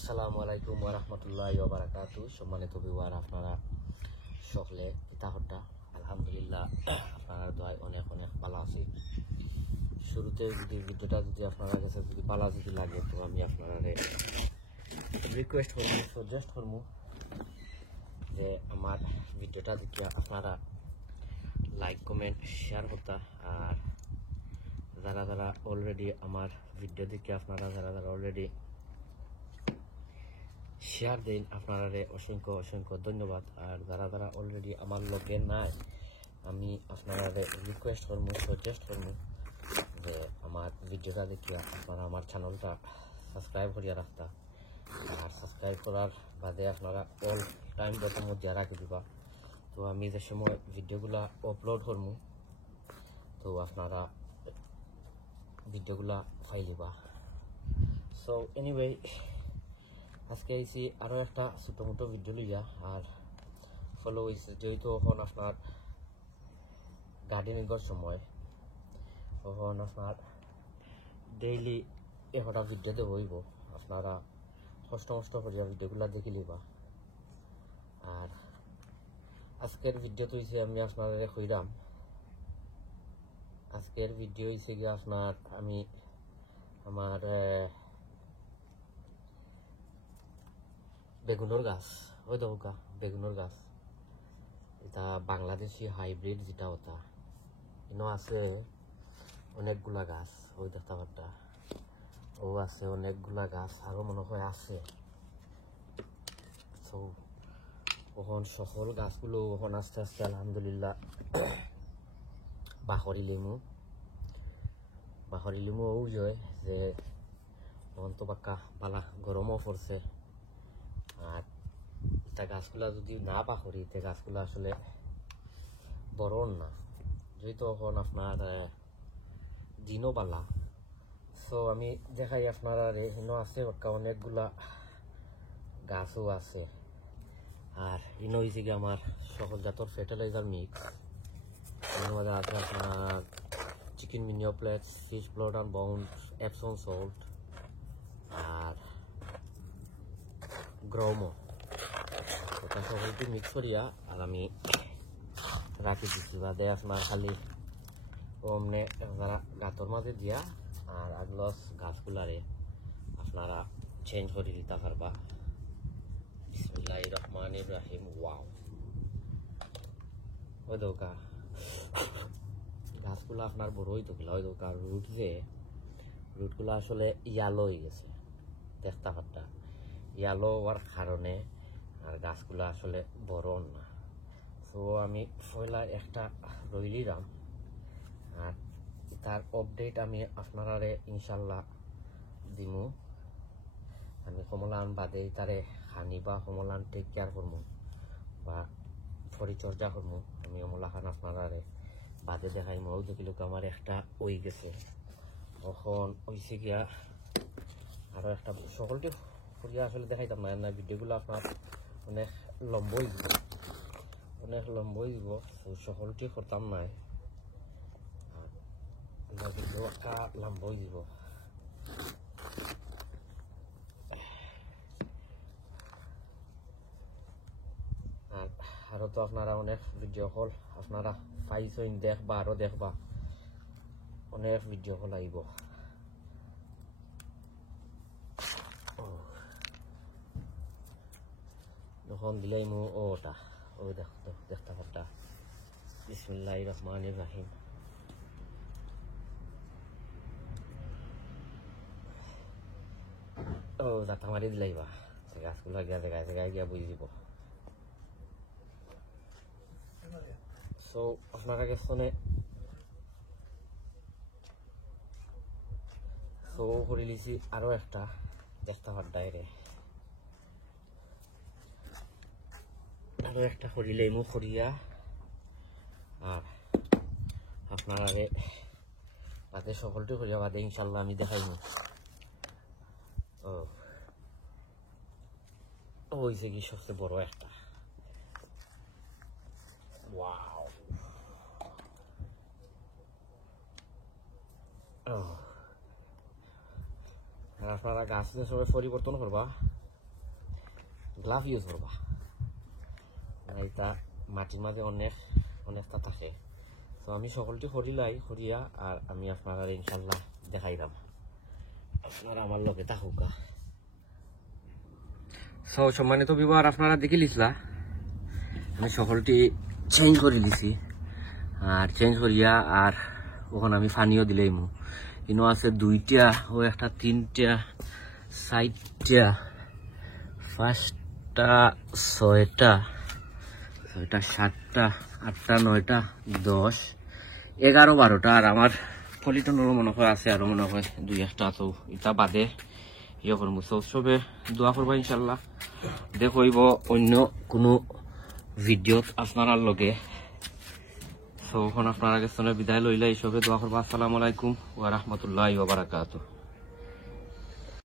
আসসালামু আলাইকুম ওয়া রাহমাতুল্লাহি ওয়া বারাকাতুহু। সম্মানিত ভিউয়ার, আপনারা সকলে কিতাহটা আলহামদুলিল্লাহ আপনারা দোয়ায় অনেক অনেক ভালো আছি। শুরুতে যদি ভিডিওটা আপনারা কাছে যদি ভালো যদি লাগে তো আমি আপনারা রিকোয়েস্ট করবো, সাজেস্ট করবো যে আমার ভিডিওটা দেখে আপনারা লাইক কমেন্ট শেয়ার করতা। আর যারা যারা অলরেডি আমার ভিডিও দেখে আপনারা যারা যারা অলরেডি শেয়ার দিন আপনারা অসংখ্য অসংখ্য ধন্যবাদ। আর যারা যারা অলরেডি আমার লগে নাই আমি আপনারা রিকোয়েস্ট করবো, সাজেস্ট করবো যে আমার ভিডিওটা দেখিয়া আপনারা আমার চ্যানেলটা সাবস্ক্রাইব করিয়া রাখতা। আর সাবস্ক্রাইব করার বাদে আপনারা অল টাইম বটন মধ্যে রাখি দিবা। তো আমি যে সময় ভিডিওগুলা আপলোড করবো তো আপনারা ভিডিওগুলা পাই দিবা। সো এনিওয়ে, আজকে এসে আরও একটা ছোটো মোটো ভিডিও লইয়া। আর ফলো হয়েছে যেহেতু এখন আপনার গার্ডেনিংয়ের সময়, তখন আপনার ডেইলি একটা ভিডিওতে হইব, আপনারা কষ্ট মষ্ট করিয়া ভিডিওগুলো দেখে লিবা। আর আজকের ভিডিওতে হয়েছে আমি আপনারা কইরাম, আজকের ভিডিও হয়েছে গিয়ে আপনার আমি আমার বেগুনের গাছ, ওই দৌকা বেগুনের গাছ, এটা বাংলাদেশি হাইব্রিড যেটা ওটা ইনো আছে অনেকগুলা গাছ, ওই দেখতে পারটা ও আছে অনেকগুলা গাছ, আরো মনে হয় আছে। তো ওখান সকল গাছগুলো ওখান আস্তে আস্তে আলহামদুলিল্লাহ বাহরি লিমু ও জয় যে ওখান তো বাক্কা পালা গরমও পড়ছে। আর এটা গাছগুলা যদি না বাহরি তে গাছগুলো আসলে বড় না, যেহেতু এখন আপনার দিনও বালা। সো আমি দেখাই আপনারা এখানেও আছে অনেকগুলা গাছও আছে। আর ইনো হয়েছে কি আমার সকল জাতর ফার্টিলাইজার মিক্স, এর মধ্যে আছে আপনার chicken manure pellets, fish blood and bone, Epsom salt আর গ্রোমো, ওটা সকলটি মিক্স করিয়া আর আমি রাখি দিচ্ছি। বাদে আপনার খালি অমনে আপনারা গাতর মাঝে দিয়া আর আগলস গাছগুলারে আপনারা চেঞ্জ করে দিতে পারবা। বিসমিল্লাহির রহমানির রহিম। ওয়াও, ওই দোকা গাছগুলো আপনার বড় হইতো গেলা, ওই দোকার রুটগুলো আসলে ইয়ালো হয়ে গেছে, দেখতে পারটা ইয়ালো হওয়ার কারণে আর গাছগুলো আসলে বড় না। তো আমি পয়লা একটা রইলিরাম আর তার আপডেট আমি আপনারা ইনশাল্লাহ দিমু। আমি কমলান বাদে তারে হানি বা কমলান টেক কেয়ার করবো বা পরিচর্যা করবো, আমি কমলা খান আপনারা বাদে দেখাই। মৌ দেখিল আমার একটা ওই গেছে, তখন ওইসে গিয়া আরো একটা সকলটি করিয়া আসলে দেখাইতাম না, ভিডিওগুলো আপনার অনেক লম্বই দিব, সকলটি করতাম নাই, ভিডিও একটা লম্বই দিব। আরো তো আপনারা অনেক ভিডিও কল আপনারা পাইছেন, দেখবা আরো দেখবা অনেক ভিডিও কল আইব। যখন দিলাই মু ওটা ওই দেখতে পারটা। বিসমিল্লাহির রহমানির রহিম। ও দাঁতা মারি দিলাই বা গাছগুলো গিয়া জায়গায় গিয়া বুঝে দিব। সো আপনারা গেছনে সো করে লিছি আরো একটা দেখতে পারটা আরো একটা করিলে মুখ করিয়া আর আপনারা বাদে সকলটি করিয়া বাদে ইনশাল্লাহ আমি দেখাইনি। ও হয়েছে কি সবচেয়ে বড় একটা। ওয়াও, আপনারা গাছ সবাই পরিবর্তন করবা, গ্লাভ ইউজ করবা এটা মাটির মাঝে অনেকটা থাকে। তো আমি সকলটি করিলাই করিয়া আর আমি আপনারা ইনশাল্লাহ দেখাইলাম, আপনারা আমার লগে থাকুকা। সো সম্মানিত বিবার আপনারা দেখে লিখলা আমি সকলটি চেঞ্জ করে দিছি, আর চেঞ্জ করিয়া আর ওখানে আমি পানিও দিলেই ইনো আছে 2টা ও একটা 3টা 4টা 5টা 6টা 7টা 8টা 9টা 10 11 12টা, আর আমার পলিটনেরও মনে হয় আছে আরো মনে হয় 2-1টা। তো এটা বাদে ইয়ে করবো। সবে দোয়া করবা ইনশাল্লাহ, দেখইব অন্য কোনো ভিডিওত আপনার লগে। তো এখন আপনারা কাছে বিদায় লইলে এইসবে দোয়া করবা। আসসালামু আলাইকুম ওয়া রাহমাতুল্লাহি ওয়া বারাকাতুহু।